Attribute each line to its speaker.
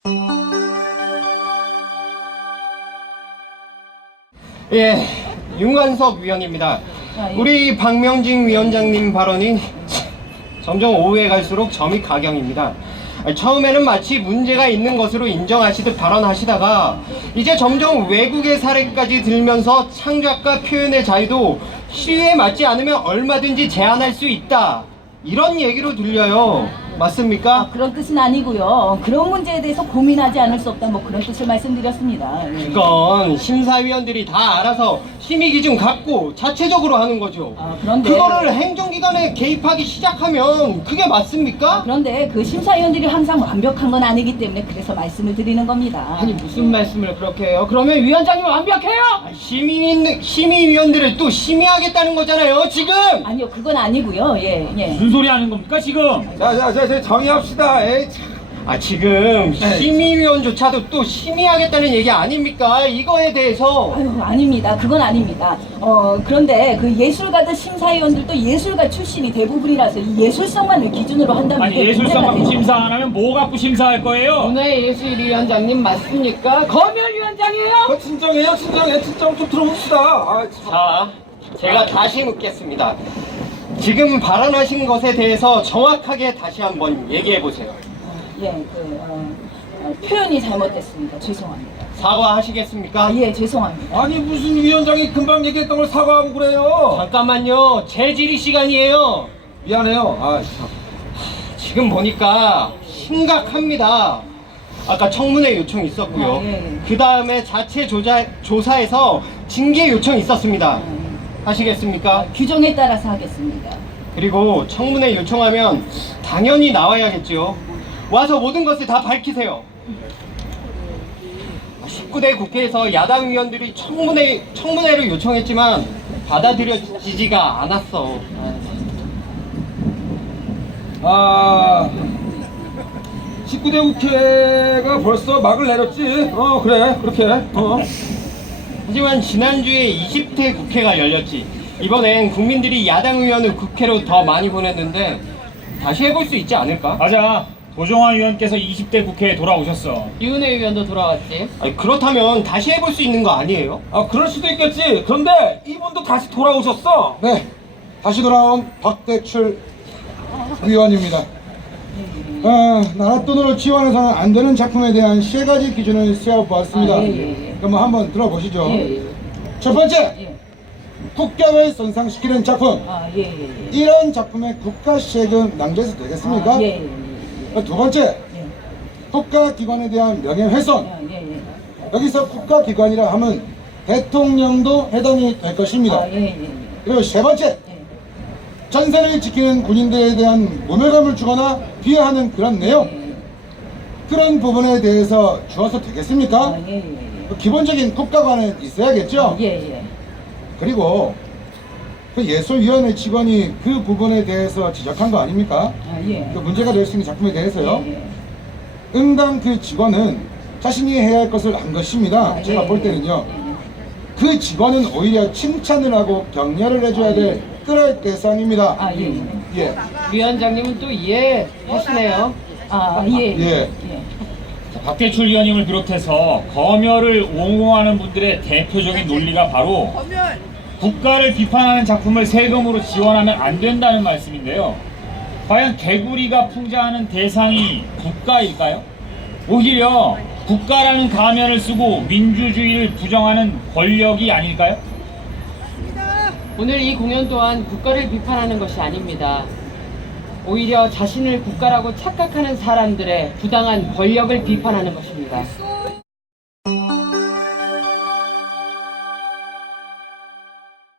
Speaker 1: 예, 윤관석 위원입니다. 우리 박명진 위원장님 발언이 점점 오후에 갈수록 점이 가경입니다. 처음에는 마치 문제가 있는 것으로 인정하시듯 발언하시다가 이제 점점 외국의 사례까지 들면서 창작과 표현의 자유도 시위에 맞지 않으면 얼마든지 제한할 수 있다, 이런 얘기로 들려요. 맞습니까?
Speaker 2: 그런 뜻은 아니고요. 그런 문제에 대해서 고민하지 않을 수 없다, 뭐 그런 뜻을 말씀드렸습니다.
Speaker 1: 그건 심사위원들이 다 알아서 심의 기준 갖고 자체적으로 하는 거죠.
Speaker 2: 그런데
Speaker 1: 그거를 행정기관에 개입하기 시작하면 그게 맞습니까?
Speaker 2: 그런데 그 심사위원들이 항상 완벽한 건 아니기 때문에 그래서 말씀을 드리는 겁니다.
Speaker 3: 아니 무슨 말씀을 그렇게 해요? 그러면 위원장님 완벽해요?
Speaker 1: 심의위원들을 또 심의하겠다는 거잖아요, 지금!
Speaker 2: 아니요, 그건 아니고요. 예.
Speaker 4: 무슨 소리 하는 겁니까 지금?
Speaker 5: 자, 정의합시다. 에이, 참.
Speaker 1: 지금 심의위원조차도 또 심의하겠다는 얘기 아닙니까? 이거에 대해서.
Speaker 2: 아유, 아닙니다. 그건 아닙니다. 그런데 그 예술가들 심사위원들도 예술가 출신이 대부분이라서 이 예술성만을 기준으로 한다면
Speaker 4: 아니
Speaker 2: 이게
Speaker 4: 예술성
Speaker 2: 문제가
Speaker 4: 갖고
Speaker 2: 되죠.
Speaker 4: 심사 안 하면 뭐 갖고 심사할 거예요?
Speaker 3: 문화예술위원장님 맞습니까? 검열위원장이에요?
Speaker 5: 진정해요, 진정 좀 들어봅시다.
Speaker 1: 자, 제가 다시 묻겠습니다. 지금 발언하신 것에 대해서 정확하게 다시 한번 얘기해 보세요.
Speaker 2: 표현이 잘못됐습니다. 죄송합니다.
Speaker 1: 사과하시겠습니까?
Speaker 2: 예, 죄송합니다.
Speaker 5: 아니 무슨 위원장이 금방 얘기했던 걸 사과하고 그래요?
Speaker 1: 잠깐만요. 제 질의 시간이에요.
Speaker 5: 미안해요. 참.
Speaker 1: 지금 보니까 심각합니다. 아까 청문회 요청이 있었고요.
Speaker 2: 예.
Speaker 1: 그 다음에 자체 조사에서 징계 요청이 있었습니다. 하시겠습니까?
Speaker 2: 규정에 따라서 하겠습니다.
Speaker 1: 그리고 청문회 요청하면 당연히 나와야겠죠. 와서 모든 것을 다 밝히세요. 19대 국회에서 야당 의원들이 청문회를 요청했지만 받아들여지지가 않았어.
Speaker 5: 19대 국회가 벌써 막을 내렸지. 그래, 그렇게.
Speaker 1: 하지만 지난주에 20대 국회가 열렸지. 이번엔 국민들이 야당 의원을 국회로 더 많이 보냈는데 다시 해볼 수 있지 않을까?
Speaker 4: 맞아. 도종환 의원께서 20대 국회에 돌아오셨어.
Speaker 3: 이은혜 위원도 돌아왔지.
Speaker 1: 그렇다면 다시 해볼 수 있는 거 아니에요?
Speaker 5: 그럴 수도 있겠지. 그런데 이분도 다시 돌아오셨어.
Speaker 6: 네, 다시 돌아온 박대출 위원입니다. 나라 돈으로 지원해서는 안 되는 작품에 대한 세 가지 기준을 세워보았습니다.
Speaker 2: 예.
Speaker 6: 그럼 한번 들어보시죠.
Speaker 2: 예.
Speaker 6: 첫 번째,
Speaker 2: 예.
Speaker 6: 국격을 손상시키는 작품.
Speaker 2: 예.
Speaker 6: 이런 작품에 국가 세금 낭비해서 되겠습니까?
Speaker 2: 예.
Speaker 6: 두 번째,
Speaker 2: 예.
Speaker 6: 국가기관에 대한 명예훼손.
Speaker 2: 예.
Speaker 6: 여기서 국가기관이라 하면 대통령도 해당이 될 것입니다.
Speaker 2: 예.
Speaker 6: 그리고 세 번째,
Speaker 2: 예.
Speaker 6: 전세를 지키는 군인들에 대한 모멸감을 주거나 비하하는 그런 내용, 그런 부분에 대해서 주어서 되겠습니까?
Speaker 2: 예.
Speaker 6: 기본적인 국가관은 있어야겠죠?
Speaker 2: 예.
Speaker 6: 그리고 그 예술위원회 직원이 그 부분에 대해서 지적한 거 아닙니까?
Speaker 2: 예.
Speaker 6: 그 문제가 될 수 있는 작품에 대해서요.
Speaker 2: 예.
Speaker 6: 응당 그 직원은 자신이 해야 할 것을 한 것입니다. 제가 볼 때는요. 그 직원은 오히려 칭찬을 하고 격려를 해줘야 될 그럴 대상입니다. 예.
Speaker 3: 위원장님은 또 이해하시네요.
Speaker 6: 예.
Speaker 4: 박대출 위원님을 비롯해서 검열을 옹호하는 분들의 대표적인 논리가 바로 국가를 비판하는 작품을 세금으로 지원하면 안 된다는 말씀인데요. 과연 개구리가 풍자하는 대상이 국가일까요? 오히려 국가라는 가면을 쓰고 민주주의를 부정하는 권력이 아닐까요?
Speaker 3: 오늘 이 공연 또한 국가를 비판하는 것이 아닙니다. 오히려 자신을 국가라고 착각하는 사람들의 부당한 권력을 비판하는 것입니다.